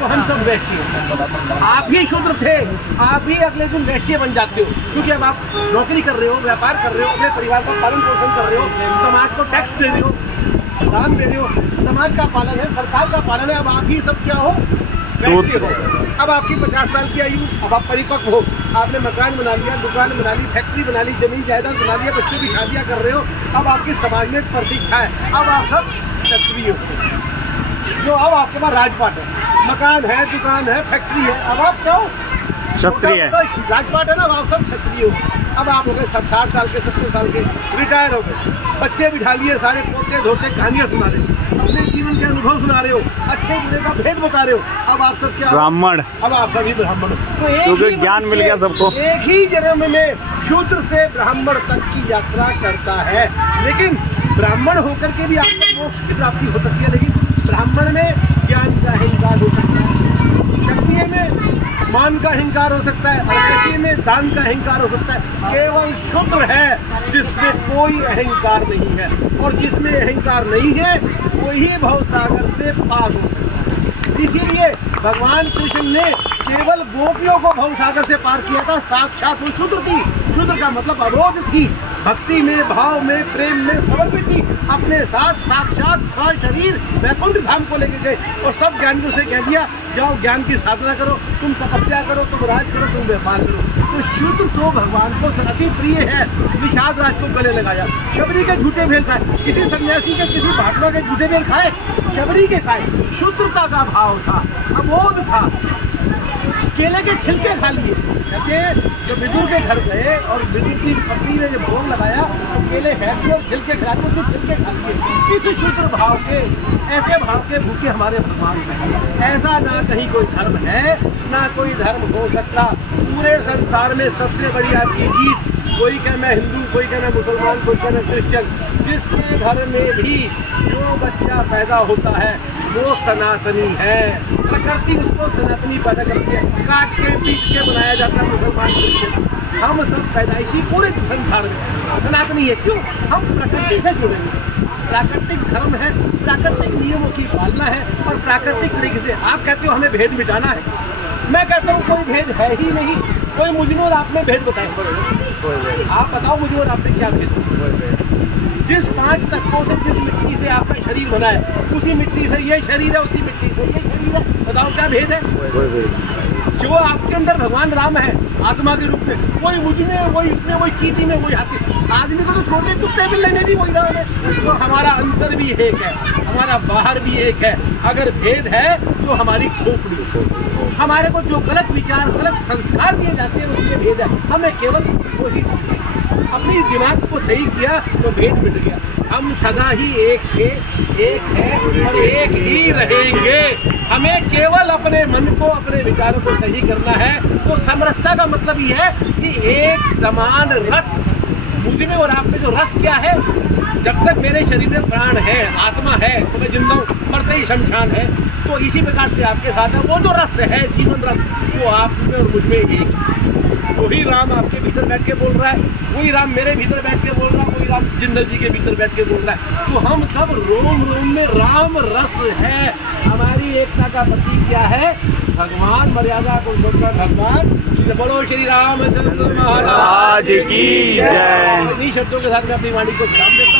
तो हम सब वैश्य, आप ही शूद्र थे, आप ही अगले दिन वैश्य बन जाते हो, क्योंकि अब आप नौकरी कर रहे हो, व्यापार कर रहे हो, अपने परिवार का पालन पोषण कर रहे हो, समाज को टैक्स दे रहे हो, दान दे रहे हो, समाज का पालन है, सरकार का पालन है। अब आप ही सब क्या हो, वैश्य हो। अब आपकी 50 साल की आयु, अब आप परिपक्व हो, आपने मकान बना लिया, दुकान बना ली, फैक्ट्री बना ली, जमीन जायदाद बना लिया, बच्चों की शादियाँ कर रहे हो। अब आपकी समाज में प्रतीक्षा है, अब आप सब क्षत्रिय हो, जो अब आपके पास राजपाट है, मकान है, दुकान है, फैक्ट्री है, अब आप क्या हो, क्षत्रिय है। राजपाट है ना, अब आप सब क्षत्रिय हो। अब आप हो गए 60 साल के, 70 साल के, रिटायर हो गए, बच्चे बिठा लिए, सारे पोते धोते कहानियाँ सुना रहे हो, अपने जीवन के अनुभव सुना रहे हो, अच्छे बुरे का भेद बता रहे हो। अब आप सब क्या, ब्राह्मण, अब आप सभी ब्राह्मण हो। तो क्योंकि ज्ञान मिल गया सबको। एक ही जन्म में शूद्र से ब्राह्मण तक की यात्रा करता है, लेकिन ब्राह्मण होकर के भी आपको मोक्ष की प्राप्ति हो सकती है। लेकिन ब्राह्मण में ज्ञान का अहंकार हो सकता है, क्षत्रिय में मान का अहंकार हो सकता है, वैश्य में दान का अहंकार हो सकता है। केवल शूद्र है जिसमें कोई अहंकार नहीं है, और जिसमें अहंकार नहीं है वही भवसागर से पार हो सकता है। इसीलिए भगवान कृष्ण ने केवल गोपियों को भवसागर से पार किया था। साक्षात वो शूद्र थी, शूद्र का मतलब अबोध थी, भक्ति में, भाव में, प्रेम में समर्पित थी, अपने साथ साक्षात शरीर वैकुंठ धाम को लेके गए और सब ज्ञानियों से कह दिया, जाओ ज्ञान की साधना करो, तुम तपस्या करो, तुम राज करो, तुम व्यापार करो। तो शूद्र तो भगवान को अति प्रिय है। निषाद राज को गले लगाया, शबरी के झूठे बेल खाए, किसी सन्यासी के, किसी महात्मा के झूठे बेल खाए, शबरी के खाए। शूद्रता का भाव था, अबोध था, केले के छिलके खा लिए। कहते हैं जब विदुर के घर गए और विदुर की पत्नी ने जब भोग लगाया तो केले फेंक दिए और छिलके खिलाते, उसके छिलके खा लिए। इस शूद्र भाव के, ऐसे भाव के भूखे हमारे भगवान हैं। ऐसा ना कहीं कोई धर्म है, ना कोई धर्म हो सकता। पूरे संसार में सबसे बड़ी आपकी जीत, कोई क्या मैं हिंदू, कोई क्या मैं मुसलमान, कोई क्या मैं क्रिश्चियन, जिसके घर में भी जो बच्चा पैदा होता है वो सनातनी है। प्रकृति उसको सनातनी पैदा करती है, काट के पीट के बनाया जाता है मुसलमान क्रिश्चियन। हम सब पैदाइशी पूरे संसार में सनातनी है। क्यों? हम प्रकृति से जुड़े हैं, प्राकृतिक धर्म है, प्राकृतिक नियमों की पालना है और प्राकृतिक तरीके से। आप कहते हो हमें भेद मिटाना है, मैं कहता हूँ कोई भेद है ही नहीं। कोई मुझे और आपने भेद बताए, आप बताओ मुझे और आपने क्या भेद? जिस 5 तत्वों से, जिस मिट्टी से आपका शरीर बना है, उसी मिट्टी से ये शरीर है, उसी मिट्टी से ये शरीर है। बताओ क्या भेद है? जो आपके अंदर भगवान राम है आत्मा के रूप में, वही मुझ में, वही उसमें, वही चींटी में, वही हाथी। आदमी को तो छोटे कुत्ते बिल्ली में भी वही राम है। तो हमारा अंदर भी एक है, हमारा बाहर भी एक है। अगर भेद है तो हमारी खोपड़ी, हमारे को जो गलत विचार, गलत संस्कार दिए जाते हैं उसमें भेद है। हमें केवल वही अपनी दिमाग को सही किया तो भेद मिट गया। हम सदा ही एक थे, एक है और एक ही रहेंगे। हमें केवल अपने मन को, अपने विचारों को सही करना है। तो समरसता का मतलब ये है कि एक समान रस, मुझ में और आप में जो रस क्या है, जब तक मेरे शरीर में प्राण है, आत्मा है, तो मैं जिंदा हूँ, मरते ही शमशान है। तो इसी प्रकार से आपके साथ है वो जो रस है, जीवन रस, वो आप में और मुझ में एक। वही राम आपके भीतर बैठ के बोल रहा है, वही राम मेरे भीतर बैठ के बोल रहा है, वही राम जिंदल जी के भीतर बैठ के बोल रहा है। तो हम सब रोम रोम में राम रस है। हमारी एकता का प्रतीक क्या है? भगवान, मर्यादा पुरुषोत्तम भगवान। बोलो श्री रामचंद्र महाराज की जय। इन्हीं शब्दों के साथ मैं अपनी वाणी को विराम देता हूं।